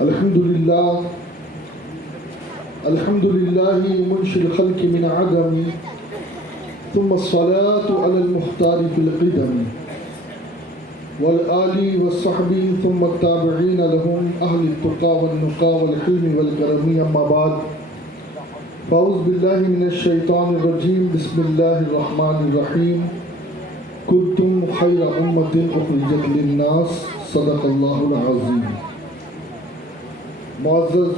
الحمد لله منشئ الخلق من عدم ثم الصلاة على المختار في القدم والآل والصحب ثم التابعين لهم أهل التقى والنقى والحلم والكرم أما بعد فأعوذ بالله من الشيطان الرجيم بسم الله الرحمن الرحيم كنتم خير أمة أخرجت للناس صدق الله العظيم. معزز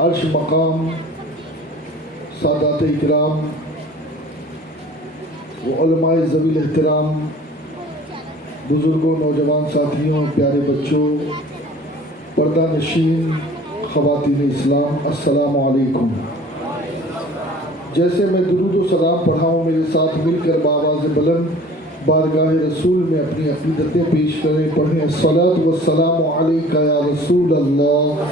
عرش مقام سادات اکرام و علماء ذوی الاحترام، بزرگوں، نوجوان ساتھیوں، پیارے بچوں، پردہ نشین خواتین اسلام، السلام علیکم. جیسے میں درود و سلام پڑھا ہوں، میرے ساتھ مل کر بآواز بلند بارگاہ رسول میں اپنی عقیدتیں پیش کریں. پڑھیں الصلاۃ والسلام علیک یا رسول اللہ،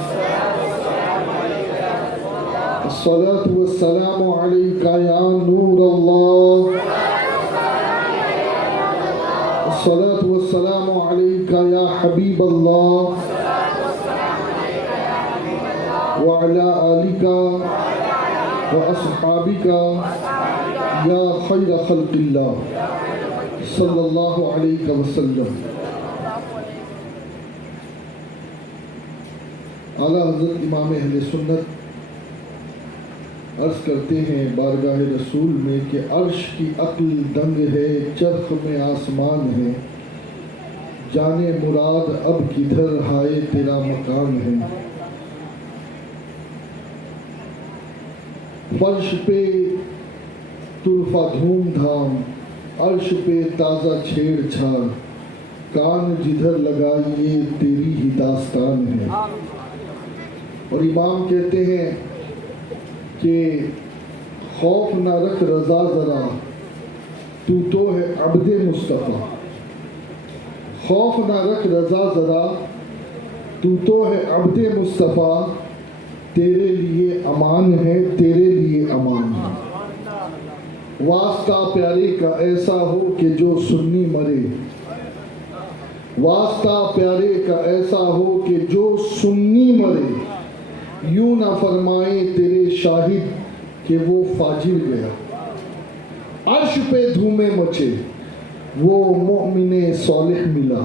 الصلاۃ والسلام علیک یا نور اللہ، الصلاۃ والسلام علیک یا حبیب اللہ وعلی آلک واصحابک یا خیر خلق اللہ صلی اللہ علیہ وسلم. اعلیٰ حضرت امام اہل سنت عرض کرتے ہیں بارگاہ رسول میں کہ عرش کی عقل دنگ ہے، چرخ میں آسمان ہے، جانے مراد اب کدھر ہائے تیرا مکان ہے. فرش پہ طرفہ دھوم دھام، عرش پہ تازہ چھیڑ چھاڑ، کان جدھر لگائیے تیری ہی داستان ہے. اور امام کہتے ہیں کہ خوف نہ رکھ رضا ذرا، تو ہے عبد مصطفیٰ. خوف نہ رکھ رضا ذرا، تو ہے عبد مصطفیٰ، تیرے لیے امان ہے، تیرے لیے امان ہے. واسطہ پیارے کا ایسا ہو کہ جو سنی مرے، واسطہ پیارے کا ایسا ہو کہ جو سنی مرے، یوں نہ فرمائے تیرے شاہد کہ وہ فاجر گیا. عرش پہ دھومے مچے وہ مومن صالح ملا،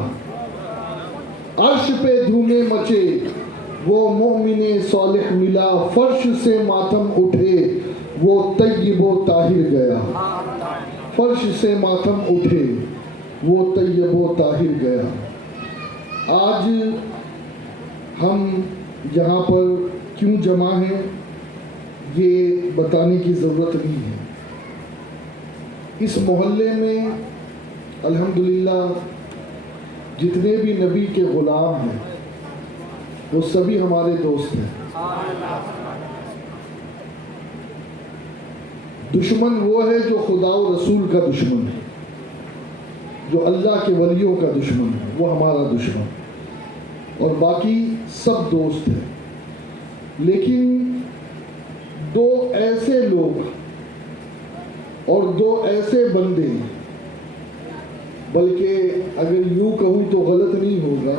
عرش پہ دھومے مچے وہ مومن صالح ملا، فرش سے ماتم اٹھے وہ طیب و طاہر گیا، فرش سے ماتم اٹھے وہ طیب و طاہر گیا. آج ہم یہاں پر کیوں جمع ہیں یہ بتانے کی ضرورت نہیں ہے. اس محلے میں الحمدللہ جتنے بھی نبی کے غلام ہیں وہ سبھی ہمارے دوست ہیں. دشمن وہ ہے جو خدا و رسول کا دشمن ہے، جو اللہ کے ولیوں کا دشمن ہے، وہ ہمارا دشمن، اور باقی سب دوست ہیں. لیکن دو ایسے لوگ اور دو ایسے بندے، بلکہ اگر یوں کہوں تو غلط نہیں ہوگا،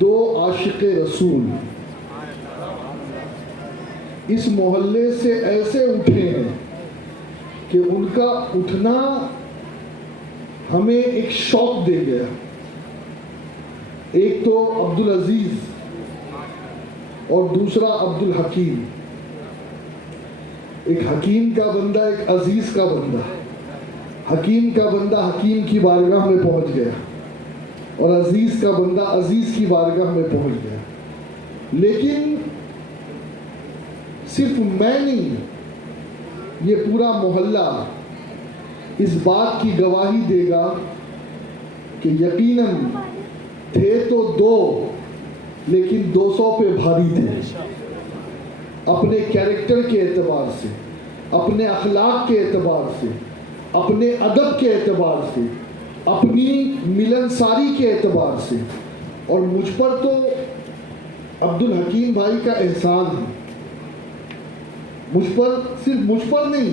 دو عاشق رسول اس محلے سے ایسے اٹھے ہیں کہ ان کا اٹھنا ہمیں ایک شوق دے گیا. ایک تو عبدالعزیز اور دوسرا عبدالحکیم. ایک حکیم کا بندہ، ایک عزیز کا بندہ. حکیم کا بندہ حکیم کی بارگاہ میں پہنچ گیا اور عزیز کا بندہ عزیز کی بارگاہ میں پہنچ گیا. لیکن صرف میں نہیں، یہ پورا محلہ اس بات کی گواہی دے گا کہ یقیناً تھے تو دو، لیکن 200 پہ بھاری تھے. اپنے کیریکٹر کے اعتبار سے، اپنے اخلاق کے اعتبار سے، اپنے ادب کے اعتبار سے، اپنی ملنساری کے اعتبار سے. اور مجھ پر تو عبدالحکیم بھائی کا احسان ہے. مجھ پر، صرف مجھ پر نہیں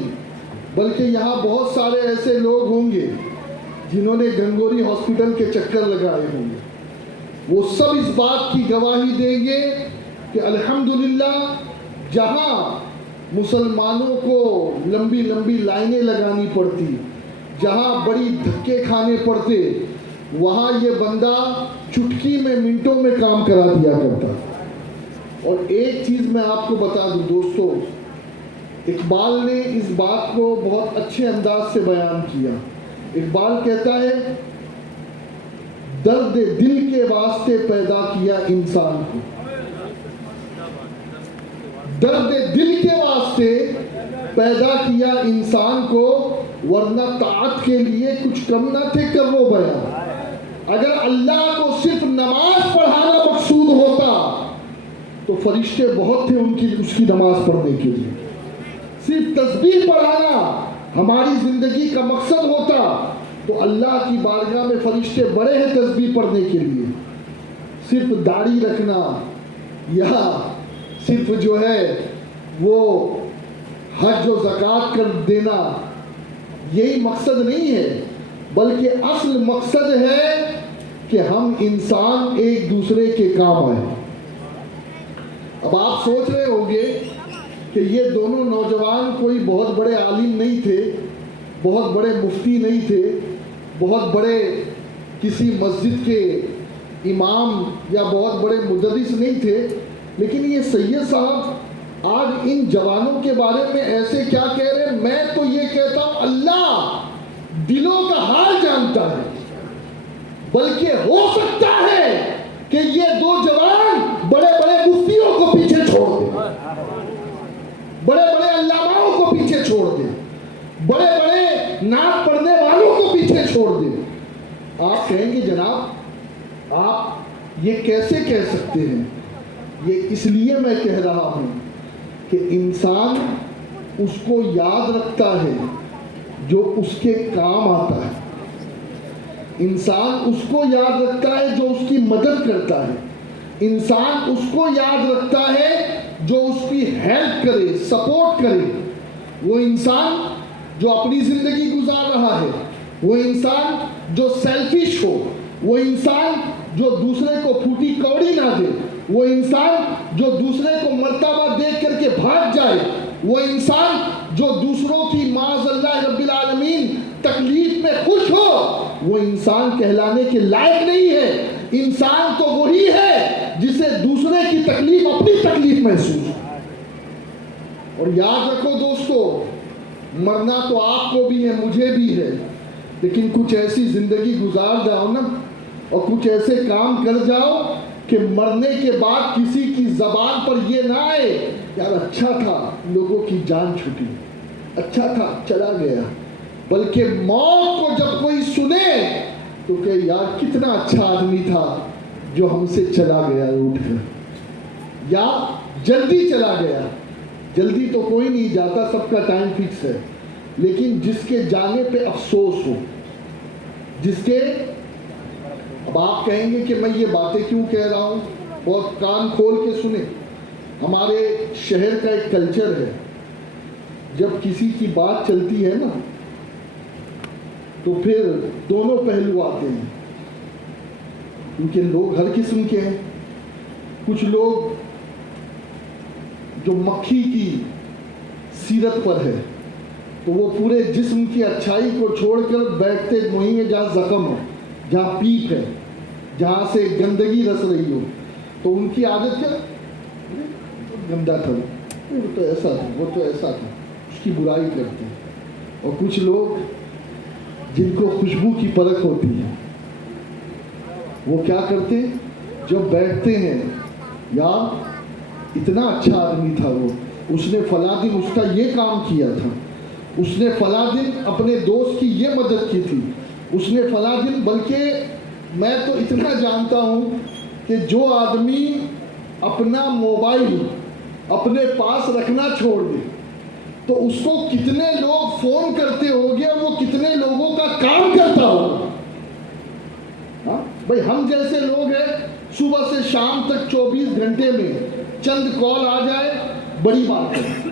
بلکہ یہاں بہت سارے ایسے لوگ ہوں گے جنہوں نے گنگوری ہاسپٹل کے چکر لگائے ہوں گے، وہ سب اس بات کی گواہی دیں گے کہ الحمدللہ جہاں مسلمانوں کو لمبی لمبی لائنیں لگانی پڑتی، جہاں بڑی دھکے کھانے پڑتے، وہاں یہ بندہ چٹکی میں منٹوں میں کام کرا دیا کرتا۔ اور ایک چیز میں آپ کو بتا دوں دوستو، اقبال نے اس بات کو بہت اچھے انداز سے بیان کیا۔ اقبال کہتا ہے درد دل کے واسطے پیدا کیا انسان کو، درد دل کے واسطے پیدا کیا انسان کو، ورنہ طاعت کے لیے کچھ کم نہ تھے کرو بیان۔ اگر اللہ کو صرف نماز پڑھانا مقصود ہوتا تو فرشتے بہت تھے اس کی نماز پڑھنے کے لیے۔ صرف تسبیح پڑھانا ہماری زندگی کا مقصد ہوتا تو اللہ کی بارگاہ میں فرشتے بڑے ہیں تسبیح پڑھنے کے لیے۔ صرف داڑھی رکھنا یا صرف جو ہے وہ حج و زکوٰۃ کر دینا یہی مقصد نہیں ہے، بلکہ اصل مقصد ہے کہ ہم انسان ایک دوسرے کے کام آئیں۔ اب آپ سوچ رہے ہوں گے کہ یہ دونوں نوجوان کوئی بہت بڑے عالم نہیں تھے، بہت بڑے مفتی نہیں تھے، بہت بڑے کسی مسجد کے امام یا بہت بڑے مدرس نہیں تھے، لیکن یہ سید صاحب آج ان جوانوں کے بارے میں ایسے کیا کہہ رہے ہیں؟ میں تو یہ کہتا ہوں اللہ دلوں کا حال جانتا ہے، بلکہ ہو سکتا ہے کہ یہ دو جوان بڑے بڑے مفتیوں کو پیچھے چھوڑ دیں، بڑے بڑے علاماؤں کو پیچھے چھوڑ دیں، بڑے بڑے نعت پڑھنے والوں کو پیچھے چھوڑ دیں۔ آپ کہیں گے جناب آپ یہ کیسے کہہ سکتے ہیں؟ یہ اس لیے میں کہہ رہا ہوں کہ انسان اس کو یاد رکھتا ہے جو اس کے کام آتا ہے، انسان اس کو یاد رکھتا ہے جو اس کی مدد کرتا ہے، انسان اس کو یاد رکھتا ہے جو اس کی ہیلپ کرے، سپورٹ کرے۔ وہ انسان جو اپنی زندگی گزار رہا ہے، وہ انسان جو سیلفش ہو، وہ انسان جو دوسرے کو پھوٹی کوڑی نہ دے، وہ انسان جو دوسرے کو مرتا ہوا دیکھ کر کے بھاگ جائے، وہ انسان جو دوسروں کی معاذ اللہ رب العالمین تکلیف میں خوش ہو، وہ انسان کہلانے کے لائق نہیں ہے۔ انسان تو وہی ہے جسے دوسرے کی تکلیف اپنی تکلیف محسوس ہو۔ اور یاد رکھو دوستو، مرنا تو آپ کو بھی ہے، مجھے بھی ہے، لیکن کچھ ایسی زندگی گزار جاؤ نا، اور کچھ ایسے کام کر جاؤ کہ مرنے کے بعد کسی کی زبان پر یہ نہ آئے یار اچھا تھا لوگوں کی جان چھوٹی، اچھا تھا چلا گیا، بلکہ موت کو جب کوئی سنے تو کہ یار کتنا اچھا آدمی تھا جو ہم سے چلا گیا اٹھ کر، یا جلدی چلا گیا۔ جلدی تو کوئی نہیں جاتا، سب کا ٹائم فکس ہے، لیکن جس کے جانے پہ افسوس ہو، جس کے، اب آپ کہیں گے کہ میں یہ باتیں کیوں کہہ رہا ہوں، بہت کان کھول کے سنیں۔ ہمارے شہر کا ایک کلچر ہے، جب کسی کی بات چلتی ہے نا تو پھر دونوں پہلو آتے ہیں، کیونکہ لوگ ہر قسم کے ہیں۔ کچھ لوگ جو مکھی کی سیرت پر ہے تو وہ پورے جسم کی اچھائی کو چھوڑ کر بیٹھتے وہیں ہیں جہاں زخم ہو، جہاں پیپ ہے، جہاں سے گندگی رس رہی ہو، تو ان کی عادت کیا گندا تھا، وہ تو ایسا تھا، وہ تو ایسا تھا، اس کی برائی کرتے ہیں۔ اور کچھ لوگ جن کو خوشبو کی پرکھ ہوتی ہے وہ کیا کرتے ہیں، جب بیٹھتے ہیں یار اتنا اچھا آدمی تھا وہ، اس نے فلاں دن اس کا یہ کام کیا تھا، اس نے فلاں دن اپنے دوست کی یہ مدد کی تھی، اس نے فلاں دن، بلکہ میں تو اتنا جانتا ہوں کہ جو آدمی اپنا موبائل اپنے پاس رکھنا چھوڑ دے تو اس کو کتنے لوگ فون کرتے ہوں گے، وہ کتنے لوگوں کا کام کرتا ہوگا۔ بھائی ہم جیسے لوگ ہیں صبح سے شام تک 24 گھنٹے میں چند کال آ جائے بڑی بات ہے،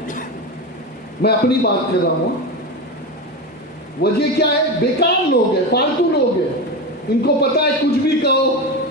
میں اپنی بات کر رہا ہوں۔ وجہ کیا ہے؟ بیکار لوگ ہیں، فالتو لوگ ہیں، ان کو پتا ہے کچھ بھی کہو،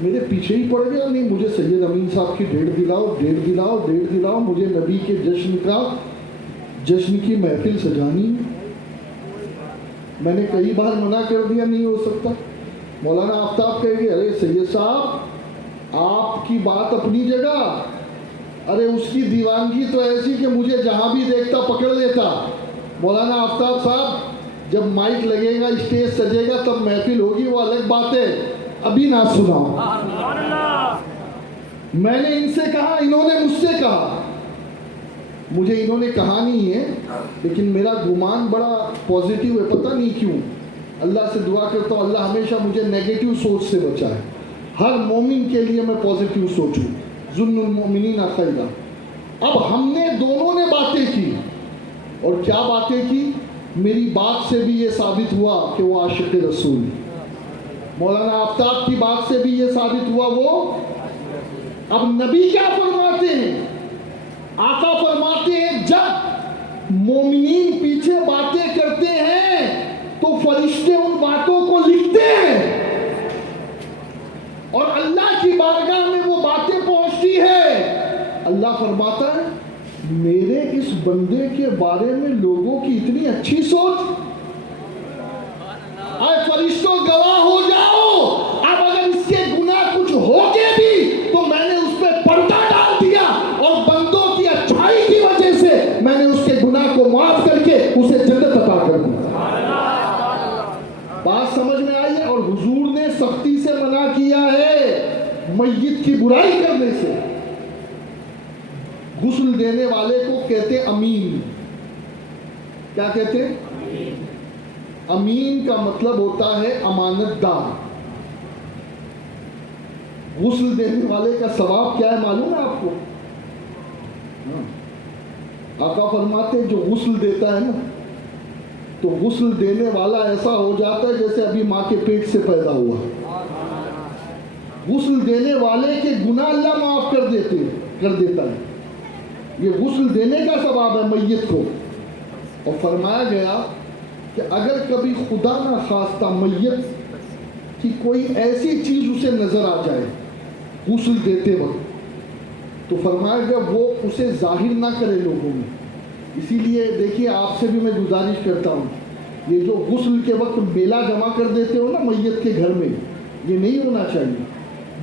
میرے پیچھے ہی پڑ گیا. نہیں مجھے سید امین صاحب کی ڈیٹ دلاؤ, مجھے نبی کے جشن کی محفل سجانی. میں نے کئی بار منع کر دیا, نہیں ہو سکتا. مولانا آفتاب کہے گے ارے سید صاحب آپ کی بات اپنی جگہ, ارے اس کی دیوانگی تو ایسی کہ مجھے جہاں بھی دیکھتا پکڑ لیتا. مولانا آفتاب صاحب جب مائک لگے گا, اسٹیج سجے گا, تب محفل ہوگی, وہ الگ بات ہے, ابھی نہ سناؤ. میں نے ان سے کہا, انہوں نے مجھ سے کہا. مجھے انہوں نے کہا نہیں ہے, لیکن میرا گمان بڑا پازیٹیو ہے, پتہ نہیں کیوں. اللہ سے دعا کرتا ہوں اللہ ہمیشہ مجھے نیگیٹو سوچ سے بچائے. ہر مومن کے لیے میں پازیٹیو سوچوں. ظن المؤمنین خیرا. اب ہم نے دونوں نے باتیں کی, اور کیا باتیں کی, میری بات سے بھی یہ ثابت ہوا کہ وہ عاشق رسول. مولانا آفتاب کی بات سے بھی یہ ثابت ہوا وہ. اب نبی کیا فرماتے ہیں, آقا فرماتے ہیں جب مومنین پیچھے باتیں کرتے ہیں تو فرشتے ان باتوں کو لکھتے ہیں, اور اللہ کی بارگاہ میں وہ باتیں پہنچتی ہے. اللہ فرماتا ہے میرے اس بندے کے بارے میں لوگوں کی اتنی اچھی سوچ, اے فرشتوں گواہ ہو جاؤ. اب اگر اس کے گناہ کچھ ہو کے بھی تو میں نے اس پہ پردہ ڈال دیا, اور بندوں کی اچھائی کی وجہ سے میں نے اس کے گناہ کو معاف کر کے اسے جنت عطا کر دی. بات سمجھ میں آئی ہے. اور حضور نے سختی سے منع کیا ہے میت کی برائی کرنے سے. غسل دینے والے کو کہتے امین. کیا کہتے؟ امین کا مطلب ہوتا ہے امانت دار. غسل دینے والے کا ثواب کیا ہے معلوم ہے آپ کو؟ آقا فرماتے جو غسل دیتا ہے نا, تو غسل دینے والا ایسا ہو جاتا ہے جیسے ابھی ماں کے پیٹ سے پیدا ہوا. غسل دینے والے کے گناہ اللہ معاف کر دیتا ہے. یہ غسل دینے کا ثواب ہے میت کو. اور فرمایا گیا کہ اگر کبھی خدا نہ خواستہ میت کی کوئی ایسی چیز اسے نظر آ جائے غسل دیتے وقت, تو فرمایا گیا وہ اسے ظاہر نہ کرے لوگوں میں. اسی لیے دیکھیے آپ سے بھی میں گزارش کرتا ہوں, یہ جو غسل کے وقت میلہ جمع کر دیتے ہو نا میت کے گھر میں, یہ نہیں ہونا چاہیے.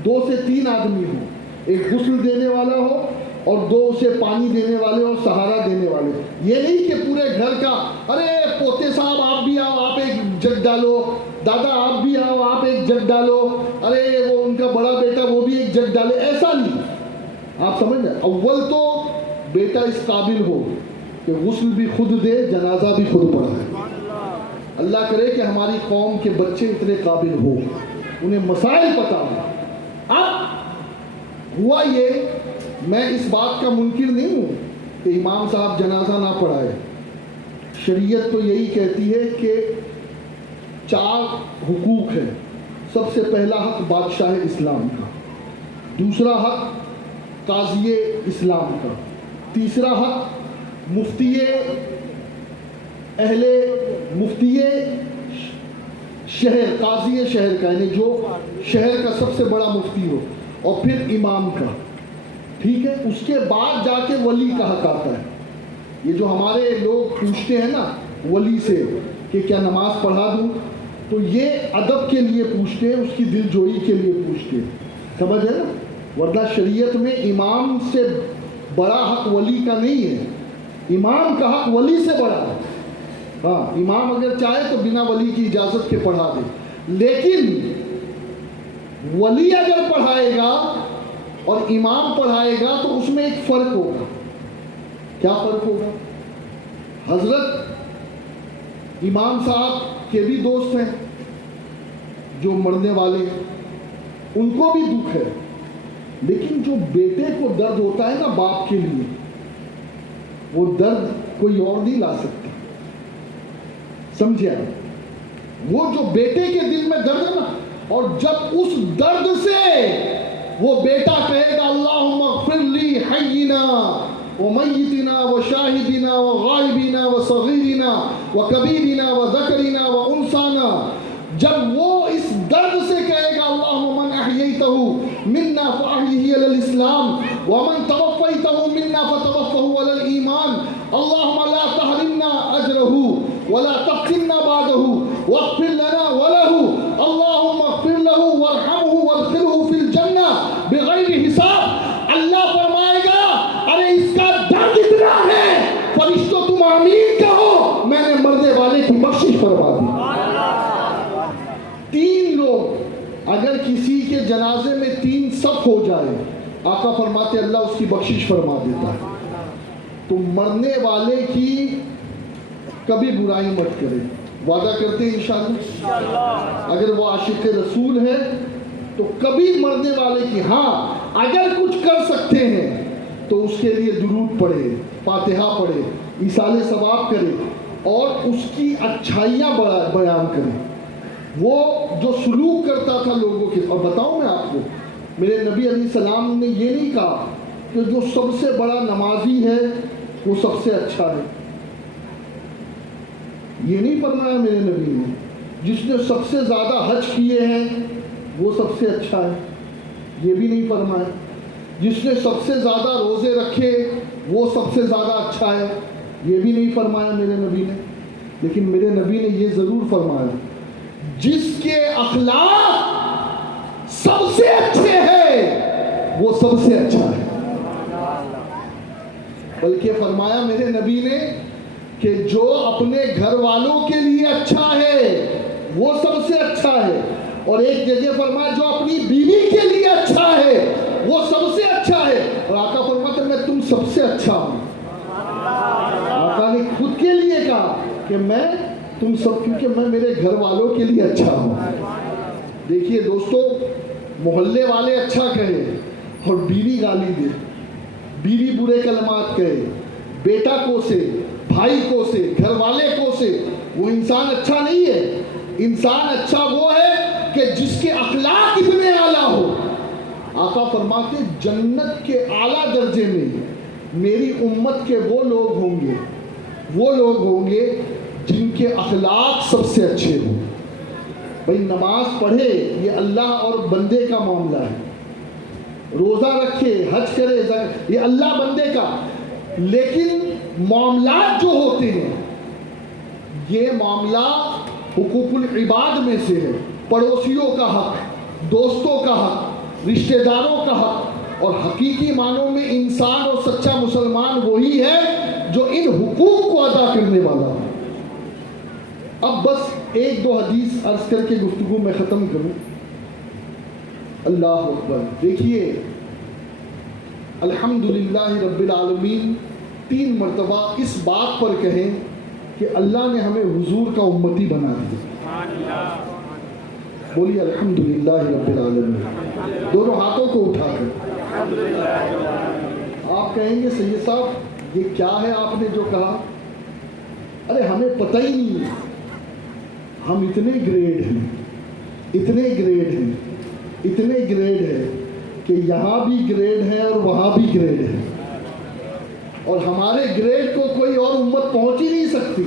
2 سے 3 آدمی ہوں, ایک غسل دینے والا ہو اور 2 اسے پانی دینے والے اور سہارا دینے والے. یہ نہیں کہ پورے گھر کا ارے پوتے صاحب آپ بھی آؤ آپ ایک جگ ڈالو, دادا آپ بھی آؤ آپ ایک جگ ڈالو, ارے وہ ان کا بڑا بیٹا وہ بھی ایک جگ ڈالے. ایسا نہیں. آپ سمجھ رہے, اول تو بیٹا اس قابل ہو کہ غسل بھی خود دے, جنازہ بھی خود پڑھائے. اللہ کرے کہ ہماری قوم کے بچے اتنے قابل ہو, انہیں مسائل پتہ ہو. اب ہوا یہ, میں اس بات کا منکر نہیں ہوں کہ امام صاحب جنازہ نہ پڑھائے. شریعت تو یہی کہتی ہے کہ 4 حقوق ہیں. سب سے پہلا حق بادشاہ اسلام کا, دوسرا حق قاضی اسلام کا, تیسرا حق مفتی شہر, قاضی شہر کا, یعنی جو شہر کا سب سے بڑا مفتی ہو, اور پھر امام کا. ٹھیک ہے, اس کے بعد جا کے ولی کا حق آتا ہے. یہ جو ہمارے لوگ پوچھتے ہیں نا ولی سے کہ کیا نماز پڑھا دوں, تو یہ ادب کے لیے پوچھتے ہیں, اس کی دل جوئی کے لیے پوچھتے ہیں. سمجھ ہے نا, ورنہ شریعت میں امام سے بڑا حق ولی کا نہیں ہے. امام کا حق ولی سے بڑا ہے. ہاں, امام اگر چاہے تو بنا ولی کی اجازت کے پڑھا دے, لیکن ولی اگر پڑھائے گا اور امام پڑھائے گا تو اس میں ایک فرق ہوگا. کیا فرق ہوگا؟ حضرت امام صاحب کے بھی دوست ہیں جو مرنے والے ہیں, ان کو بھی دکھ ہے, لیکن جو بیٹے کو درد ہوتا ہے نا باپ کے لیے, وہ درد کوئی اور نہیں لا سکتا. سمجھے آپ, وہ جو بیٹے کے دل میں درد ہے نا, اور جب اس درد سے وہ بیٹا کہے گا اللہم اغفر لی حینا ومیتنا وشاہدنا وغائبنا وصغیرنا وکبیرنا وذکرنا وانثانا, جب وہ اس درد سے کہے گا اللہم من احییتہ ومن توفیته منا فتوفه علی الایمان اللهم لا تحرمنا اجره ولا تفتنا بعده واغفر لنا وله اللهم اغفر له وارحمه وادخله في الجنہ بغیر حساب. اللہ فرمائے گا ارے اس کا درد اتنا ہے فرشتوں تم آمین کہو میں نے مرنے والے کی بخشش فرما دی. تین لوگ اگر کسی کے جنازے میں تین صف ہو جائے آقا فرماتے اللہ اس کی بخشش فرما دیتا ہے. تو مرنے والے کی کبھی برائی مت کرے. وعدہ کرتے ہیں انشاءاللہ اگر وہ عاشق رسول ہے تو کبھی مرنے والے کی ہاں اگر کچھ کر سکتے ہیں تو اس کے لیے درود پڑھے, فاتحہ پڑھے, ایصال ثواب کرے اور اس کی اچھائیاں بیان کرے. وہ جو سلوک کرتا تھا لوگوں کے. اور بتاؤں میں آپ کو میرے نبی علیہ السلام نے یہ نہیں کہا کہ جو سب سے بڑا نمازی ہے وہ سب سے اچھا ہے. یہ نہیں فرمایا میرے نبی نے جس نے سب سے زیادہ حج کیے ہیں وہ سب سے اچھا ہے. یہ بھی نہیں فرمایا جس نے سب سے زیادہ روزے رکھے وہ سب سے زیادہ اچھا ہے. یہ بھی نہیں فرمایا میرے نبی نے. لیکن میرے نبی نے یہ ضرور فرمایا جس کے اخلاق سب سے اچھے ہیں وہ سب سے اچھا ہے. بلکہ فرمایا میرے نبی نے کہ جو اپنے گھر والوں کے لیے اچھا ہے وہ سب سے اچھا ہے. اور ایک جگہ فرمایا جو اپنی بیوی کے لیے اچھا ہے وہ سب سے اچھا ہے. اور آقا فرماتے میں تم سب سے اچھا ہوں. آقا نے خود کے لیے کہا کہ میں تم سب کیونکہ میں میرے گھر والوں کے لیے اچھا ہوں. دیکھیے دوستو محلے والے اچھا کہے اور بیوی گالی دے, بیوی برے کلمات کہے, بیٹا کو سے, بھائی کو سے, گھر والے کو سے, وہ انسان اچھا نہیں ہے. انسان اچھا وہ ہے کہ جس کے اخلاق اتنے اعلیٰ ہو. آقا فرماتے جنت کے اعلیٰ درجے میں میری امت کے وہ لوگ ہوں گے جن کے اخلاق سب سے اچھے ہوں. بھئی نماز پڑھے یہ اللہ اور بندے کا معاملہ ہے, روزہ رکھے, حج کرے, یہ اللہ بندے کا. لیکن معاملات جو ہوتے ہیں یہ معاملہ حقوق العباد میں سے ہے. پڑوسیوں کا حق, دوستوں کا حق, رشتہ داروں کا حق. اور حقیقی معنوں میں انسان اور سچا مسلمان وہی ہے جو ان حقوق کو ادا کرنے والا ہے. اب بس ایک دو حدیث عرض کر کے گفتگو میں ختم کروں. اللہ اکبر. دیکھیے الحمدللہ رب العالمین 3 مرتبہ اس بات پر کہیں کہ اللہ نے ہمیں حضور کا امتی بنا دیا. بولیے الحمدللہ رب العالمین. دونوں ہاتھوں کو اٹھا کر. آپ کہیں گے سید صاحب یہ کیا ہے آپ نے جو کہا؟ ارے ہمیں پتہ ہی نہیں ہے. ہم اتنے گریڈ ہیں کہ یہاں بھی گریڈ ہے اور وہاں بھی گریڈ ہے. اور ہمارے گریڈ کو کوئی اور امت پہنچ ہی نہیں سکتی.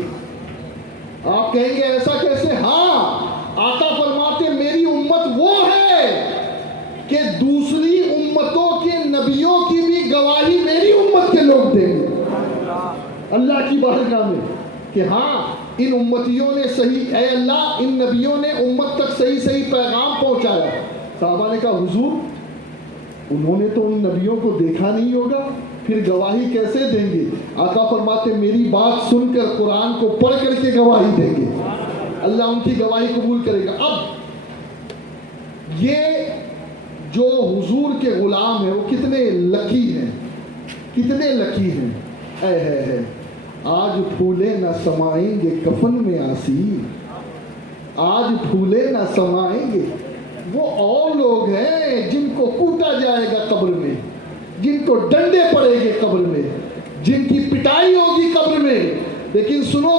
آپ کہیں گے ایسا کیسے؟ ہاں آقا فرماتے میری امت وہ ہے کہ دوسری امتوں کے نبیوں کی بھی گواہی میری امت کے لوگ دیں گے اللہ کی بارگاہ میں کہ ہاں ان امتیوں نے صحیح, اے اللہ ان نبیوں نے امت تک صحیح پیغام پہنچایا. صحابہ نے کہا حضور انہوں نے تو ان نبیوں کو دیکھا نہیں ہوگا, پھر گواہی کیسے دیں گے؟ آقا فرماتے میری بات سن کر قرآن کو پڑھ کر کے گواہی دیں گے, اللہ ان کی گواہی قبول کرے گا. اب یہ جو حضور کے غلام ہیں وہ کتنے لکی ہیں. اے آج پھولے نہ سمائیں گے کفن میں آسی, آج پھولے نہ سمائیں گے. وہ اور لوگ ہیں جن کو کوٹا جائے گا قبر میں, جن کو ڈنڈے پڑے گے قبر میں, جن کی پٹائی ہوگی قبر میں. لیکن سنو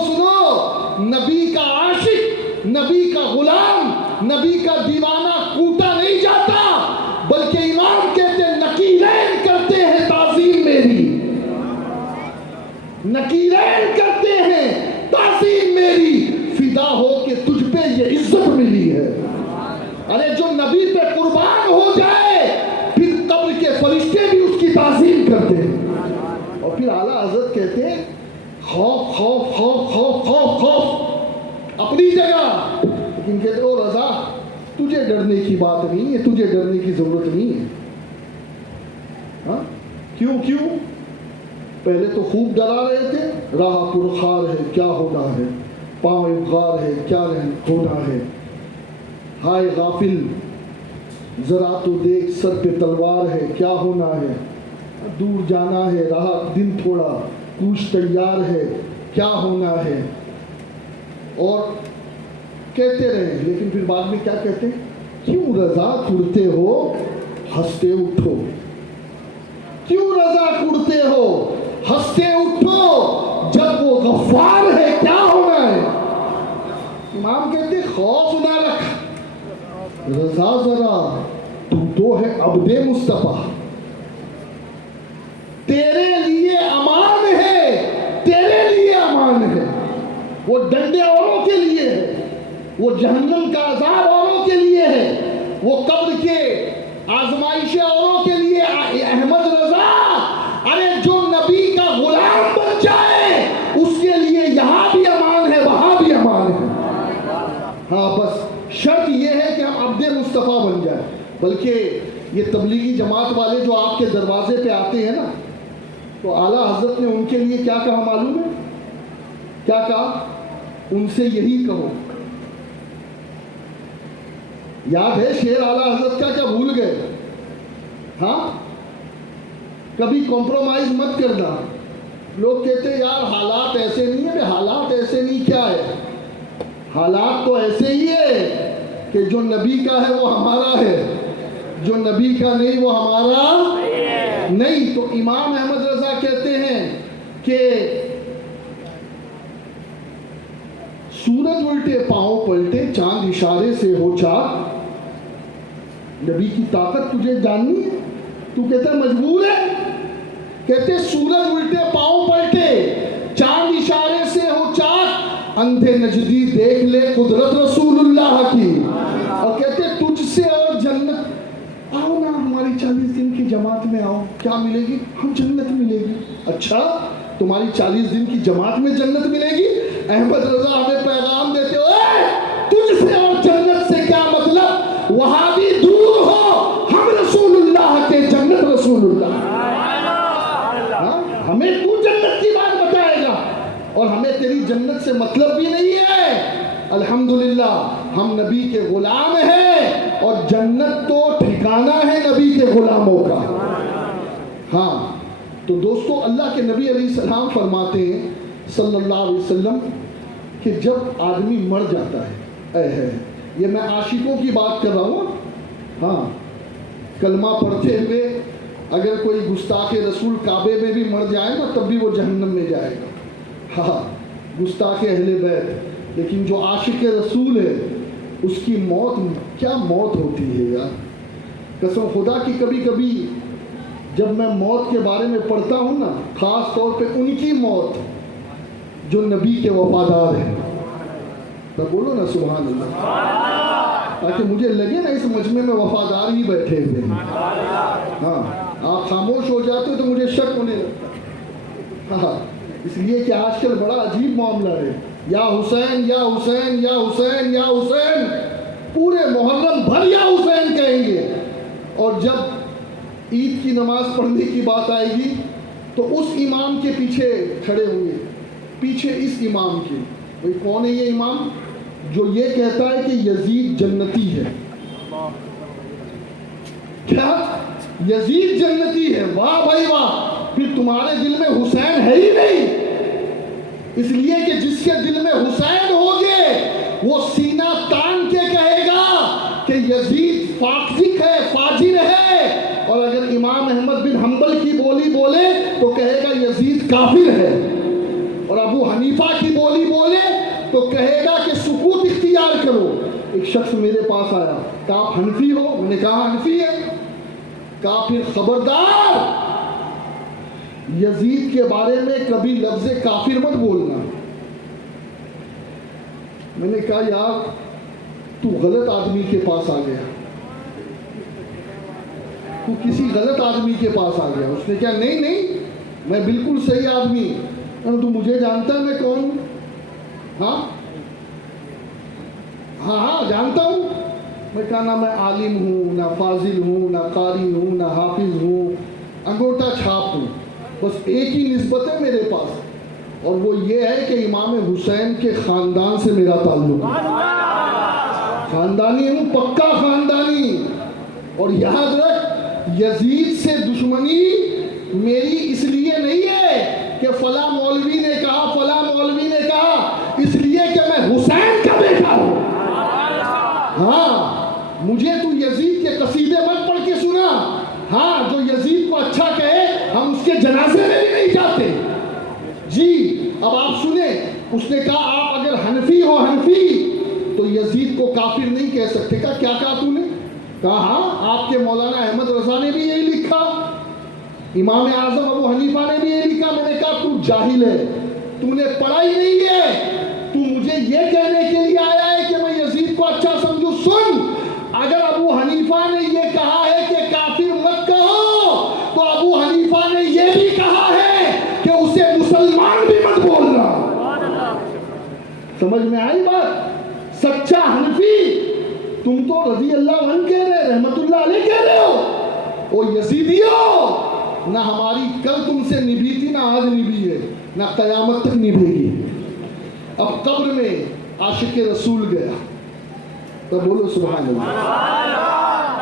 نبی کا عاشق, نبی کا غلام, نبی کا دیوانہ کوٹا نہیں جاتا, بلکہ امام کہتے ہیں نکیرین کرتے ہیں تعظیم میری, نکیرین کرتے ہیں تعظیم میری, فدا ہو کہ تجھ پہ یہ عزت ملی ہے. ارے جو نبی پہ قربان ہو جائے پھر قبر کے فرشتے بھی اس کی تعظیم کرتے ہیں. اور پھر اعلیٰ حضرت کہتے ہیں خوف خوف خوف خوف خوف خوف اپنی جگہ، لیکن کہتے او رضا تجھے ڈرنے کی بات نہیں ہے، تجھے ڈرنے کی ضرورت نہیں ہے. ہاں کیوں؟ پہلے تو خوب ڈرا رہے تھے، راہ پرخار ہے کیا ہونا ہے، پاؤں ابغار ہے کیا ہونا ہے، ہائے غافل ذرا تو دیکھ سر پہ تلوار ہے کیا ہونا ہے، دور جانا ہے راہ دن تھوڑا کوچ تیار ہے کیا ہونا ہے. اور کہتے رہے، لیکن پھر بعد میں کیا کہتے ہیں، کیوں رضا کڑتے ہو ہنستے اٹھو، کیوں رضا کڑتے ہو ہنستے اٹھو، جب وہ غفار ہے کیا ہونا ہے. امام کہتے خوف نہ رکھ رضا، ذرا تو ہے عبد مصطفیٰ، تیرے لیے امان ہے، تیرے لیے امان ہے. وہ ڈنڈے اوروں کے لیے ہے، وہ جہنم کا عذاب اوروں کے لیے ہے، وہ قبر کے آزمائشیں اوروں کے لیے. احمد رضا ارے جو نبی کا غلام بن جائے اس کے لیے یہاں بھی امان ہے وہاں بھی امان ہے. ہاں بس شرط یہ ہے کہ ہم عبد مصطفیٰ بن جائیں. بلکہ یہ تبلیغی جماعت والے جو آپ کے دروازے پہ آتے ہیں نا، تو اعلیٰ حضرت نے ان کے لیے کیا کہا معلوم ہے؟ کیا کہا؟ ان سے یہی کہو. یاد ہے شعر اعلیٰ حضرت کا، کیا بھول گئے؟ ہاں کبھی کمپرومائز مت کرنا. لوگ کہتے ہیں یار حالات ایسے نہیں ہیں. حالات ایسے نہیں کیا ہے، حالات تو ایسے ہی ہے کہ جو نبی کا ہے وہ ہمارا ہے، جو نبی کا نہیں وہ ہمارا نہیں. تو امام احمد رضا کہتے ہیں کہ سورج الٹے پاؤں پلٹے چاند اشارے سے ہو چاک. نبی کی طاقت تجھے جاننی ہے، تو کہتا ہے مجبور ہے. کہتے سورج الٹے پاؤں پلٹے چاند اشارے سے ہو چاک، اندھے نجدی دیکھ لے قدرت رسول اللہ کی. اور کہتے تجھ سے اور جنت، آؤ نا ہماری 40 دن کی جماعت میں آؤ، کیا ملے گی؟ ہم جنت ملے گی. اچھا تمہاری 40 دن کی جماعت میں جنت ملے گی؟ احمد رضا ہمیں پیغام دیتے ہوئے تجھ سے اور جنت سے کیا مطلب، وہاں بھی دور ہو، ہم رسول اللہ کے جنت رسول اللہ. ہمیں تو جنت کی بات بتائے گا اور ہمیں تیری جنت سے مطلب بھی نہیں ہے. الحمدللہ ہم نبی کے غلام ہیں اور جنت تو ٹھکانہ ہے نبی کے غلاموں کا. ہاں تو دوستو اللہ کے نبی علیہ السلام فرماتے ہیں صلی اللہ علیہ وسلم کہ جب آدمی مر جاتا ہے، یہ میں عاشقوں کی بات کر رہا ہوں. ہاں کلمہ پڑھتے ہوئے اگر کوئی گستاخ رسول کعبے میں بھی مر جائے نا تب بھی وہ جہنم میں جائے گا. ہاں گستاخ اہل بیت، لیکن جو عاشق رسول ہے اس کی موت کیا موت ہوتی ہے یار. قسم خدا کی کبھی کبھی جب میں موت کے بارے میں پڑھتا ہوں نا، خاص طور پہ ان کی موت جو نبی کے وفادار ہیں، تو بولو نا سبحان اللہ، تاکہ مجھے لگے نا اس مجمع میں وفادار ہی بیٹھے ہوئے ہیں. ہاں آپ خاموش ہو جاتے ہو تو مجھے شک ہونے لگتا. ہاں اس لیے کہ آج کل بڑا عجیب معاملہ ہے، یا حسین یا حسین یا حسین یا حسین، پورے محرم بھر یا حسین کہیں گے، اور جب عید کی نماز پڑھنے کی بات آئے گی تو اس امام کے پیچھے کھڑے ہوں گے، پیچھے اس امام کے. بھئی کون ہے یہ امام جو یہ کہتا ہے کہ یزید جنتی ہے؟ کیا یزید جنتی ہے؟ واہ بھائی واہ. پھر تمہارے دل میں حسین ہے ہی نہیں، اس لیے کہ جس کے دل میں حسین ہوگے وہ سینہ تان کے کہے گا کہ یزید فاسق ہے، فاجر ہے. اور اگر امام احمد بن حنبل کی بولی بولے تو کہے گا یزید کافر ہے. اور ابو حنیفہ کی بولی بولے تو کہے گا کہ سکوت اختیار کرو. ایک شخص میرے پاس آیا، کہا آپ حنفی ہو؟ میں نے کہا حنفی ہے. کہا پھر خبردار یزید کے بارے میں کبھی لفظ کافر مت بولنا. میں نے کہا یار تو غلط آدمی کے پاس آ گیا. تو کسی غلط آدمی کے پاس آ گیا. اس نے کہا نہیں نہیں میں بالکل صحیح آدمی. تو مجھے جانتا ہے میں کون ہوں؟ ہاں ہاں ہاں جانتا ہوں. میں کہا نہ میں عالم ہوں، نہ فاضل ہوں، نہ قاری ہوں، نہ حافظ ہوں، انگوٹھا چھاپ ہوں. بس ایک ہی نسبت ہے میرے پاس، اور وہ یہ ہے کہ امام حسین کے خاندان سے میرا تعلق ہے. خاندانی ہوں، پکا خاندانی. اور یاد رکھ یزید سے دشمنی میری اس لیے نہیں ہے کہ فلاں مولوی نے کہا فلاں مولوی نے کہا، اس لیے کہ میں حسین کا بیٹا ہوں. ہاں مجھے تو یزید کے قصیدے مت پڑھ کے سنا. ہاں جو یزید کو اچھا کہے ہم اس کے جنازے میں بھی نہیں جاتے. جی اب آپ سنیں، اس نے کہا آپ اگر حنفی ہو حنفی تو یزید کو کافر نہیں کہہ سکتے. کہا کیا کہا تو نے؟ کہا ہاں آپ کے مولانا احمد رضا نے بھی یہی لکھا، امام اعظم ابو حنیفہ نے بھی یہی لکھا. میں نے کہا تو جاہل ہے، تو نے پڑھا ہی نہیں ہے، تو مجھے یہ کہنے کے لیے آیا ہے کہ میں یزید کو اچھا سمجھوں. سن، اگر ابو حنیفہ نے یہ کہا ہے کہ کافر مت کہو، تو ابو حنیفہ نے یہ بھی کہا ہے کہ اسے مسلمان بھی مت بولنا. سمجھ میں آئی بات؟ سچا حنفی تم تو رضی اللہ عنہ کہہ رہے، رحمت اللہ علیہ کہہ رہے ہو. او یزیدیو، نہ ہماری کل تم سے نبھی تھی، نہ آج نبھی ہے، نہ قیامت تک نبھے گی. اب قبر میں عاشق رسول گیا تو بولو سبحان اللہ.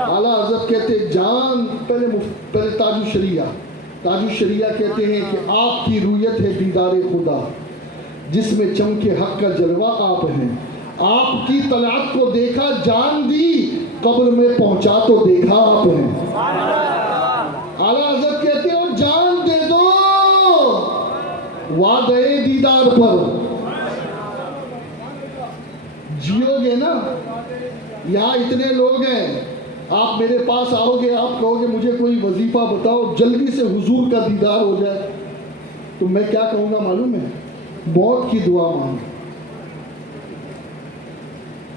اعلیٰ حضرت کہتے جان، پہلے تاج الشریعہ، تاج الشریعہ کہتے ہیں کہ آپ کی رویت ہے دیدار خدا، جس میں چمکے حق کا جلوہ آپ ہیں. آپ کی طلعت کو دیکھا جان دی، قبر میں پہنچا تو دیکھا آپ ہیں. اعلیٰ حضرت کہتے ہیں اور جان دے دو وعدے دیدار پر. جیو گے نا؟ یہاں اتنے لوگ ہیں، آپ میرے پاس آؤ گے، آپ کہو گے مجھے کوئی وظیفہ بتاؤ جلدی سے حضور کا دیدار ہو جائے، تو میں کیا کہوں گا معلوم ہے؟ موت کی دعا مانگ،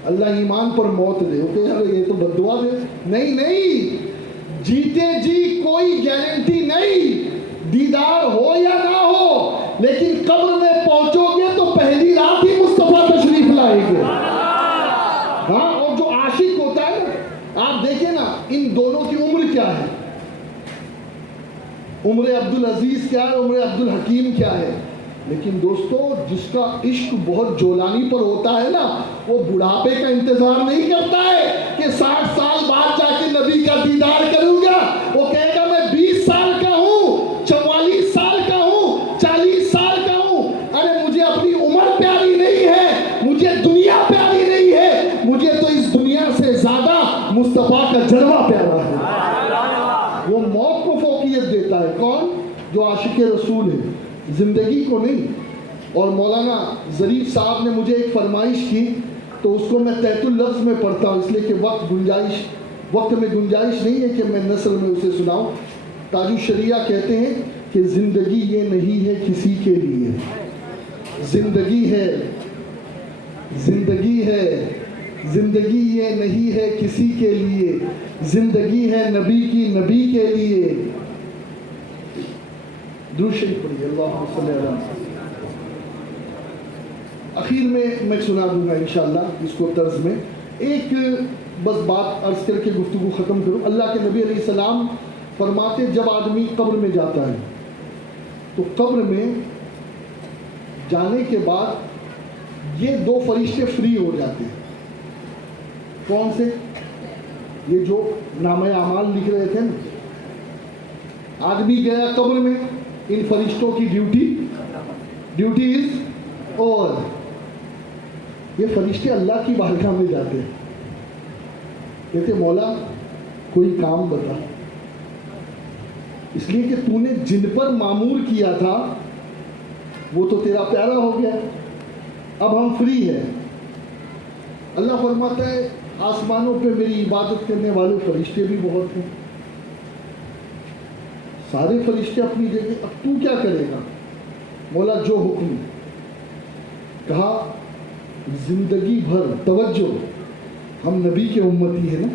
اللہ ایمان پر موت دے. یہ تو بد دعا دے. نہیں نہیں، جیتے جی کوئی گارنٹی نہیں، دیدار ہو یا نہ ہو، لیکن قبر میں پہنچو گے تو پہلی رات ہی مصطفیٰ تشریف لائیں گے. ہاں، اور جو عاشق ہوتا ہے نا، آپ دیکھیں نا ان دونوں کی عمر کیا ہے، عمر عبدالعزیز کیا ہے، عمر عبدالحکیم کیا ہے. لیکن دوستو جس کا عشق بہت جولانی پر ہوتا ہے نا، وہ بڑھاپے کا انتظار نہیں کرتا ہے کہ 60 سال بعد جا کے نبی کا دیدار کروں گا. وہ کہے گا میں 20 سال کا ہوں، 44 سال کا ہوں، 40 سال کا ہوں. ارے مجھے اپنی عمر پیاری نہیں ہے، مجھے دنیا پیاری نہیں ہے، مجھے تو اس دنیا سے زیادہ مصطفیٰ کا جلوہ پیارا ہے. وہ موت کو فوقیت دیتا ہے. کون؟ جو عاشق رسول ہے، زندگی کو نہیں. اور مولانا ظریف صاحب نے مجھے ایک فرمائش کی تو اس کو میں تحت اللفظ میں پڑھتا ہوں، اس لیے کہ وقت میں گنجائش نہیں ہے کہ میں نثر میں اسے سناؤں. تاج الشریعہ کہتے ہیں کہ زندگی یہ نہیں ہے کسی کے لیے، زندگی ہے، زندگی ہے، زندگی یہ نہیں ہے کسی کے لیے، زندگی ہے نبی کی، نبی کے لیے. درود شریف پڑھیے، اللہم صلی علی محمد. اخیر میں سنا دوں گا انشاءاللہ اس کو طرز میں. ایک بس بات عرض کر کے گفتگو ختم کروں. اللہ کے نبی علیہ السلام فرماتے جب آدمی قبر میں جاتا ہے تو قبر میں جانے کے بعد یہ 2 فرشتے فری ہو جاتے ہیں. کون سے؟ یہ جو نامہ اعمال لکھ رہے تھے نا. آدمی گیا قبر میں، ان فرشتوں کی ڈیوٹی از اوور. یہ فرشتے اللہ کی بارگاہ میں جاتے ہیں، کہتے مولا کوئی کام بتا، اس لیے کہ تو نے جن پر معمور کیا تھا وہ تو تیرا پیارا ہو گیا، اب ہم فری ہیں. اللہ فرماتا ہے آسمانوں پہ میری عبادت کرنے والے فرشتے بھی بہت ہیں، سارے فرشتے اپنی جگہ. اب تو کیا کرے گا؟ مولا جو حکم. کہا زندگی بھر توجہ، ہم نبی کے امتی ہیں نا،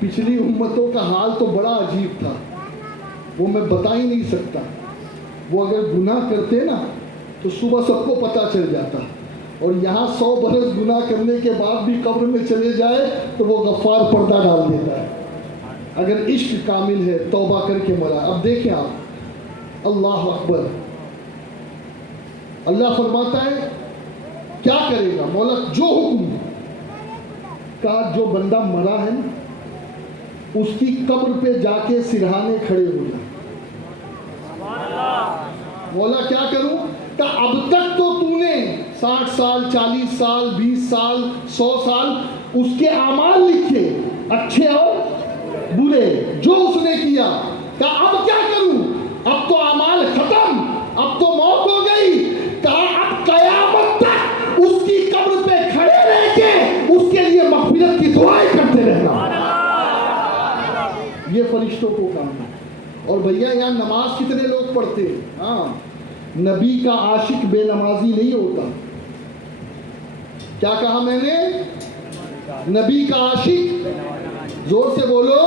پچھلی امتوں کا حال تو بڑا عجیب تھا، وہ میں بتا ہی نہیں سکتا. وہ اگر گناہ کرتے نا تو صبح سب کو پتہ چل جاتا، اور یہاں 100 برس گناہ کرنے کے بعد بھی قبر میں چلے جائے تو وہ غفار پردہ ڈال دیتا ہے اگر عشق کامل ہے، توبہ کر کے مرا. اب دیکھیں آپ، اللہ اکبر. اللہ فرماتا ہے کیا کرے گا مولا؟ جو حکم کا جو بندہ مرا ہے نا اس کی قبر پہ جا کے سرہانے کھڑے ہو جائیں. مولا کیا کروں؟ کہ اب تک تو تو نے 60 سال 40 سال 20 سال 100 سال اس کے اعمال لکھے، اچھے اور برے جو اس نے کیا. کہ اب کیا کروں؟ اب تو اعمال ختم، اب تو موت ہو گئی. اب قیامت تک اس کی قبر پہ کھڑے رہ کے اس کے لیے مغفرت کی دعائیں کرتے رہنا. یہ فرشتوں کو کام ہے. اور بھیا یہاں نماز کتنے لوگ پڑھتے ہیں؟ ہاں، نبی کا عاشق بے نمازی نہیں ہوتا. کیا کہا میں نے؟ نبی کا عاشق، زور سے بولو،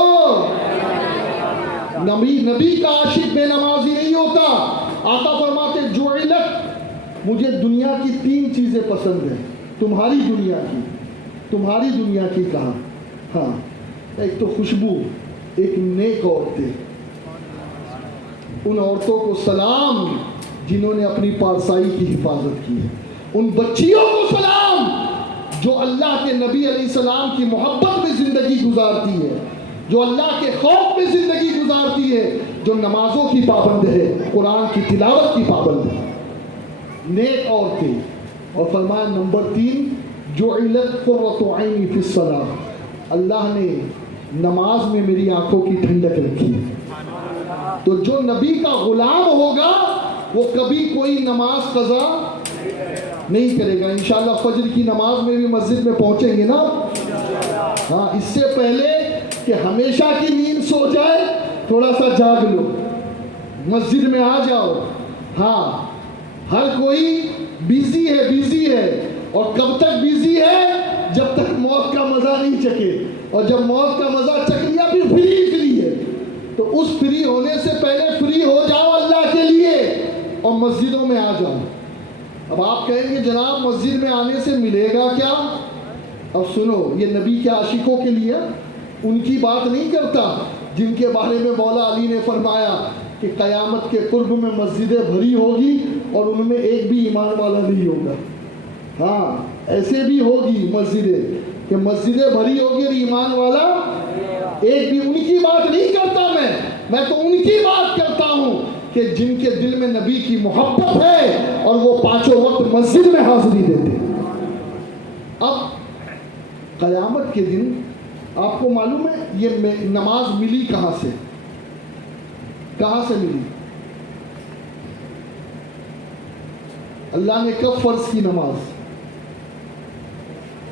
نبی کا عاشق بے نمازی نہیں ہوتا. آقا فرماتے جعلت، مجھے دنیا کی 3 چیزیں پسند ہیں. تمہاری دنیا کی کہا؟ ہاں، ایک تو خوشبو، ایک نیک عورتیں. ان عورتوں کو سلام جنہوں نے اپنی پارسائی کی حفاظت کی ہے. ان بچیوں کو سلام جو اللہ کے نبی علیہ السلام کی محبت میں زندگی گزارتی ہے، جو اللہ کے خوف میں زندگی گزارتی ہے، جو نمازوں کی پابند ہے، قرآن کی تلاوت کی پابند ہے. نیک عورتیں. اور فرمایا نمبر 3 جعلت قرۃ عینی فی الصلاۃ، اللہ نے نماز میں میری آنکھوں کی ٹھنڈک رکھی. تو جو نبی کا غلام ہوگا وہ کبھی کوئی نماز قضا نہیں کرے گا. انشاءاللہ فجر کی نماز میں بھی مسجد میں پہنچیں گے نا. ہاں، اس سے پہلے کہ ہمیشہ کی نیند سو جائے تھوڑا سا جاگ لو، مسجد میں آ جاؤ. ہاں، ہر کوئی بیزی ہے اور کب تک بیزی ہے؟ جب تک موت کا مزہ نہیں چکے. اور جب موت کا مزہ چک لیا پھر فری ہے. تو اس فری ہونے سے پہلے فری ہو جاؤ اللہ کے لیے اور مسجدوں میں آ جاؤ. اب آپ کہیں گے جناب مسجد میں آنے سے ملے گا کیا؟ اب سنو، یہ نبی کے عاشقوں کے لیے، ان کی بات نہیں کرتا جن کے بارے میں مولا علی نے فرمایا کہ قیامت کے قرب میں مسجدیں بھری ہوگی اور ان میں ایک بھی ایمان والا نہیں ہوگا. ہاں، ایسے بھی ہوگی مسجدیں کہ مسجدیں بھری ہوگی اور ایمان والا ایک بھی. ان کی بات نہیں کرتا میں تو ان کی بات کرتا ہوں کہ جن کے دل میں نبی کی محبت ہے اور وہ 5 وقت مسجد میں حاضری دیتے. اب قیامت کے دن آپ کو معلوم ہے یہ نماز ملی کہاں سے ملی؟ اللہ نے کب فرض کی نماز؟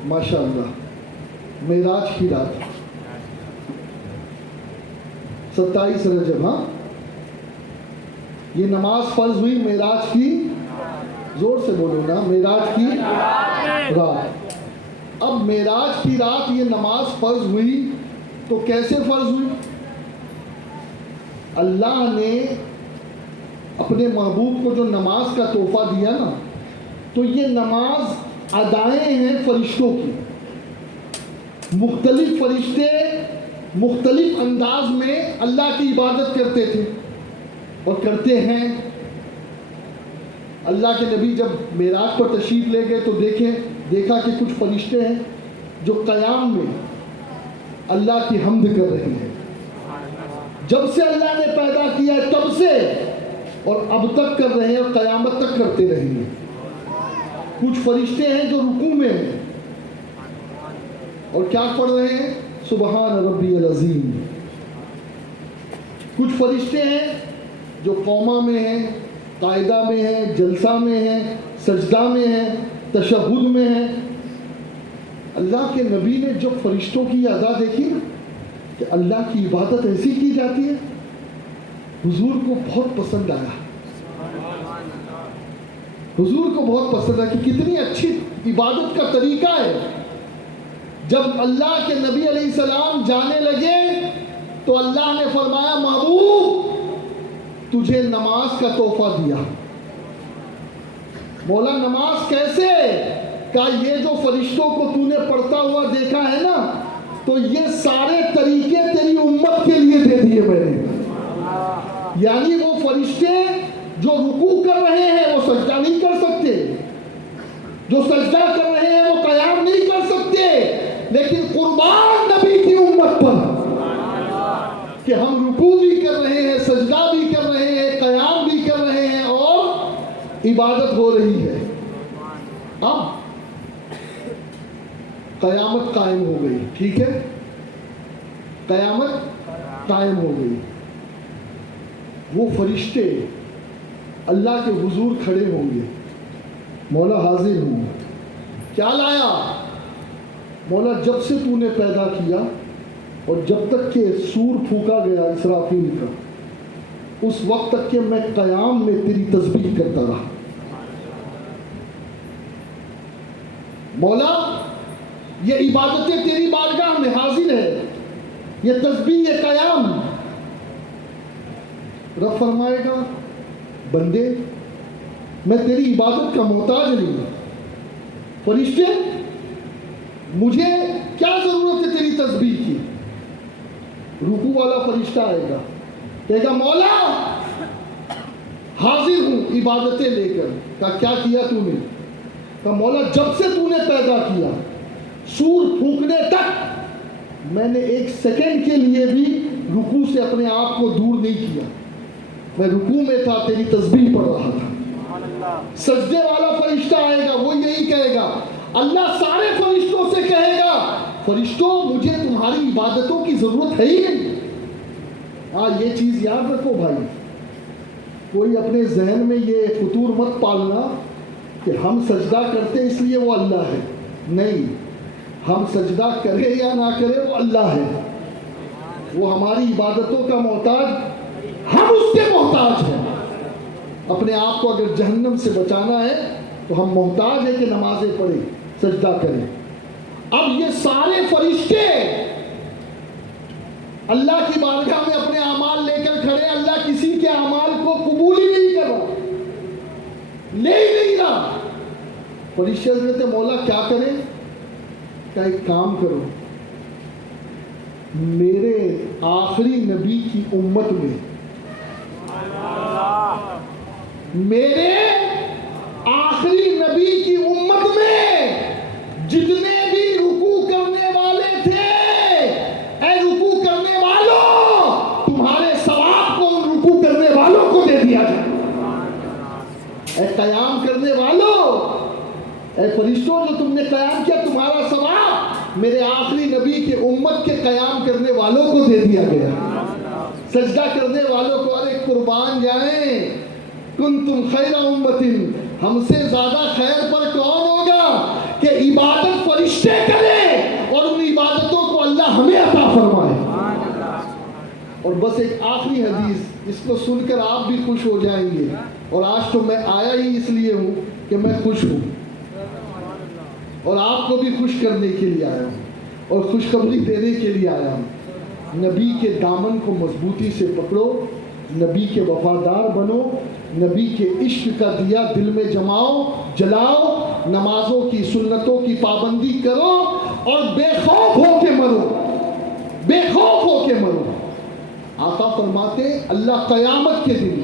ماشاءاللہ معراج کی رات 27 رجب. ہاں، یہ نماز فرض ہوئی معراج کی، زور سے بولو نا، معراج کی رات. اب معراج کی رات یہ نماز فرض ہوئی تو کیسے فرض ہوئی؟ اللہ نے اپنے محبوب کو جو نماز کا تحفہ دیا نا، تو یہ نماز ادائیں ہیں فرشتوں کی. مختلف فرشتے مختلف انداز میں اللہ کی عبادت کرتے تھے اور کرتے ہیں. اللہ کے نبی جب معراج پر تشریف لے گئے تو دیکھا کہ کچھ فرشتے ہیں جو قیام میں اللہ کی حمد کر رہے ہیں. جب سے اللہ نے پیدا کیا ہے تب سے اور اب تک کر رہے ہیں اور قیامت تک کرتے رہیں گے. کچھ فرشتے ہیں جو رکوع میں ہیں اور کیا پڑھ رہے ہیں؟ سبحان ربی العظیم. کچھ فرشتے ہیں جو قوما میں ہیں، قاعدہ میں ہیں، جلسہ میں ہیں، سجدہ میں ہیں، تشہد میں ہیں. اللہ کے نبی نے جب فرشتوں کی ادا دیکھی نا کہ اللہ کی عبادت ایسی کی جاتی ہے، حضور کو بہت پسند آیا. حضور کو بہت پسند آیا کہ کتنی اچھی عبادت کا طریقہ ہے. جب اللہ کے نبی علیہ السلام جانے لگے تو اللہ نے فرمایا محبوب تجھے نماز کا تحفہ دیا۔ مولا نماز کیسے؟ کہا یہ جو فرشتوں کو تو نے پڑھتا ہوا دیکھا ہے نا، تو یہ سارے طریقے تیری امت کے لیے دے دیے میں نے۔ یعنی وہ فرشتے جو رکوع کر رہے ہیں وہ سجدہ نہیں کر سکتے، جو سجدہ کر رہے ہیں وہ قیام نہیں کر سکتے، لیکن قربان نبی کی امت پر کہ ہم رکوع بھی کر رہے ہیں، سجدہ بھی کر رہے ہیں، قیام بھی کر رہے ہیں اور عبادت ہو رہی ہے۔ اب قیامت قائم ہو گئی، ٹھیک ہے، قیامت قائم ہو گئی۔ وہ فرشتے اللہ کے حضور کھڑے ہوں گے، مولا حاضر ہوں، کیا لایا؟ مولا جب سے تو نے پیدا کیا اور جب تک کہ سور پھونکا گیا اسرافیل کا، اس وقت تک کہ میں قیام میں تیری تسبیح کرتا رہا۔ مولا یہ عبادتیں تیری بارگاہ میں حاضر ہے، یہ تسبیح، یہ قیام۔ رب فرمائے گا بندے میں تیری عبادت کا محتاج نہیں، فرشتے مجھے کیا ضرورت ہے تیری تسبیح کی؟ رکوع والا فرشتہ آئے گا، کہے گا مولا حاضر ہوں عبادتیں لے کر۔ کہا کیا کیا تو نے؟ کہا مولا جب سے تو نے پیدا کیا سور پھونکنے تک میں نے ایک سیکنڈ کے لیے بھی رکوع سے اپنے آپ کو دور نہیں کیا، میں رکوع میں تھا، تیری تسبیح پڑھ رہا تھا۔ سجدے والا فرشتہ آئے گا، وہ یہی کہے گا، اللہ سارے فرشتوں سے کہے گا فرشتوں مجھے تمہاری عبادتوں کی ضرورت ہے ہی نہیں۔ ہاں یہ چیز یاد رکھو بھائی، کوئی اپنے ذہن میں یہ فطور مت پالنا کہ ہم سجدہ کرتے اس لیے وہ اللہ ہے، نہیں، ہم سجدہ کرے یا نہ کرے وہ اللہ ہے، وہ ہماری عبادتوں کا محتاج، ہم اس کے محتاج ہیں۔ اپنے آپ کو اگر جہنم سے بچانا ہے تو ہم محتاج ہیں کہ نمازیں پڑھیں، سجدہ کریں۔ اب یہ سارے فرشتے اللہ کی بارگاہ میں اپنے اعمال لے کر کھڑے، اللہ کسی کے اعمال کو قبول ہی نہیں کر رہا، لے ہی نہیں رہا۔ فرشتے حضرت مولا کیا کریں؟ کہ ایک کام کرو، میرے آخری نبی کی امت میں، میرے آخری نبی کی امت میں جتنے بھی رکوع کرنے والے تھے، اے رکوع کرنے والوں تمہارے ثواب کو ان رکوع کرنے والوں کو دے دیا جائے، اے قیام کرنے والوں، اے فرشتوں جو تم نے قیام کیا تمہارا ثواب میرے آخری نبی کے امت کے قیام کرنے والوں کو دے دیا گیا، سجدہ کرنے والوں کو۔ ارے قربان جائیں، کنتم خیر امت، ہم سے زیادہ خیر پر کون ہوگا کہ عبادت فرشتے کریں اور ان عبادتوں کو اللہ ہمیں عطا فرمائے۔ اور بس ایک آخری حدیث، اس کو سن کر آپ بھی خوش ہو جائیں گے، اور آج تو میں آیا ہی اس لیے ہوں کہ میں خوش ہوں اور آپ کو بھی خوش کرنے کے لیے آیا ہوں اور خوشخبری دینے کے لیے آیا ہوں۔ نبی کے دامن کو مضبوطی سے پکڑو، نبی کے وفادار بنو، نبی کے عشق کا دیا دل میں جلاؤ، نمازوں کی سنتوں کی پابندی کرو اور بے خوف ہو کے مرو، بے خوف ہو کے مرو۔ آقا فرماتے اللہ قیامت کے دن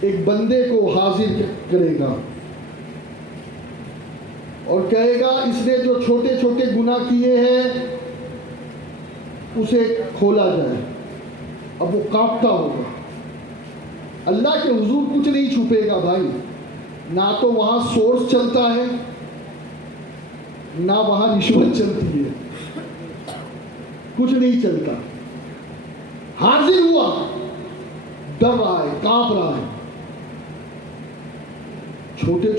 ایک بندے کو حاضر کرے گا اور کہے گا اس نے جو چھوٹے چھوٹے گناہ کیے ہیں اسے کھولا جائے۔ اب وہ کانپتا ہوگا، اللہ کے حضور کچھ نہیں چھپے گا بھائی، نہ تو وہاں سورس چلتا ہے نہ وہاں رشوت چلتی ہے، کچھ نہیں چلتا۔ حاضر ہوا، ڈر رہا ہے، کانپ رہا ہے، چھوٹے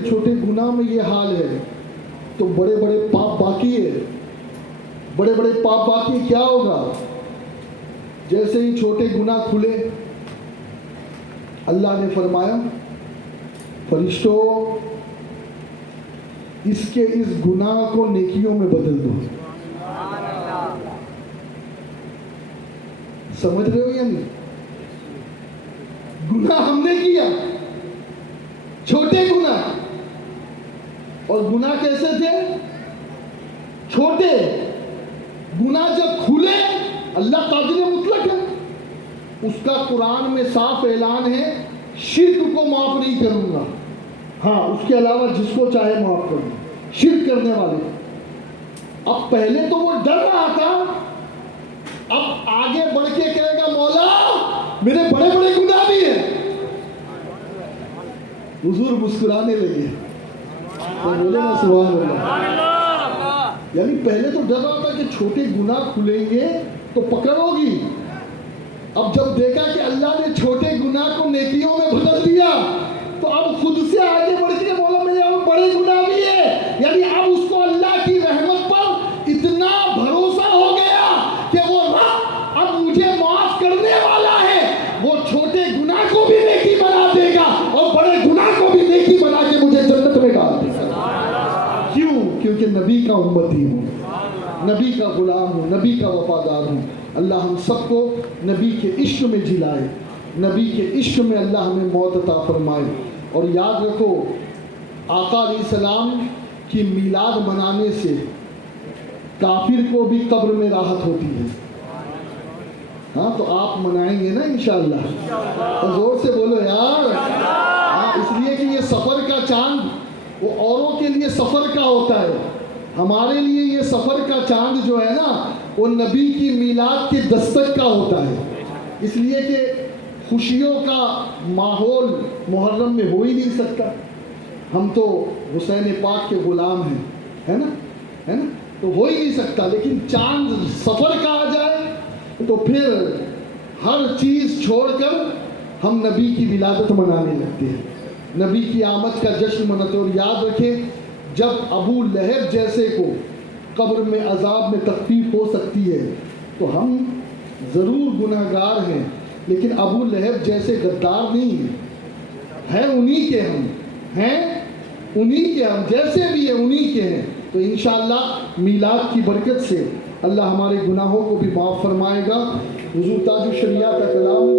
چھوٹے گناہ میں یہ حال ہے تو بڑے بڑے پاپ باقی ہے، بڑے بڑے پاپ باقی، کیا ہوگا؟ جیسے ہی چھوٹے گناہ کھلے اللہ نے فرمایا فرشتوں اس کے اس گناہ کو نیکیوں میں بدل دو. سمجھ رہے ہو یا نہیں؟ گناہ ہم نے کیا، چھوٹے گناہ. اور گناہ کیسے تھے؟ چھوٹے گناہ. جب کھلے، اللہ قادر مطلق ہے، اس کا قرآن میں صاف اعلان ہے شرک کو معاف نہیں کروں گا، ہاں اس کے علاوہ جس کو چاہے معاف کروں. شرک کرنے والے. اب پہلے تو وہ ڈر رہا تھا، اب آگے بڑھ کے کہے گا مولا میرے بڑے بڑے گناہ بھی ہیں. حضور مسکرانے لگے تو بولے نا سبحان اللہ. یعنی پہلے تو ڈر رہا تھا کہ چھوٹے گناہ کھلیں گے تو پکڑ ہوگی. اب جب دیکھا کہ اللہ نے چھوٹے گناہ کو نیکیوں میں بدل دیا تو اب خود سے آگے بڑھ کے بولا میرے اب بڑے گناہ بھی ہے. یعنی اب اس کو اللہ کی رحمت پر اتنا بھروسہ ہو گیا کہ وہ رب اب مجھے معاف کرنے والا ہے. وہ چھوٹے گناہ کو بھی نیکی بنا دے گا اور بڑے گناہ کو بھی نیکی بنا کے مجھے جنت میں ڈال دے گا. کیوں؟ کیونکہ نبی کا امتی ہوں، نبی کا غلام ہوں، نبی کا وفادار ہوں. اللہ ہم سب کو نبی کے عشق میں جلائے، نبی کے عشق میں اللہ ہمیں موت عطا فرمائے. اور یاد رکھو آقا علیہ السلام کی میلاد منانے سے کافر کو بھی قبر میں راحت ہوتی ہے. ہاں تو آپ منائیں گے نا انشاءاللہ؟ اور زور سے بولو یار. ہاں اس لیے کہ یہ سفر کا چاند وہ اوروں کے لیے سفر کا ہوتا ہے، ہمارے لیے یہ سفر کا چاند جو ہے نا وہ نبی کی میلاد کے دستک کا ہوتا ہے. اس لیے کہ خوشیوں کا ماحول محرم میں ہو ہی نہیں سکتا. ہم تو حسین پاک کے غلام ہیں، ہے نا، ہے نا، تو ہو ہی نہیں سکتا. لیکن چاند سفر کا آ جائے تو پھر ہر چیز چھوڑ کر ہم نبی کی ولادت منانے لگتے ہیں، نبی کی آمد کا جشن مناتے ہیں. اور یاد رکھیں جب ابو لہب جیسے کو قبر میں عذاب میں تخفیف ہو سکتی ہے تو ہم ضرور گناہ گار ہیں لیکن ابو لہب جیسے غدار نہیں ہیں انہی کے ہم ہیں، انہی کے ہم جیسے بھی ہیں انہی کے ہیں. تو انشاءاللہ میلاد کی برکت سے اللہ ہمارے گناہوں کو بھی معاف فرمائے گا. حضور تاج الشریعہ کا کلام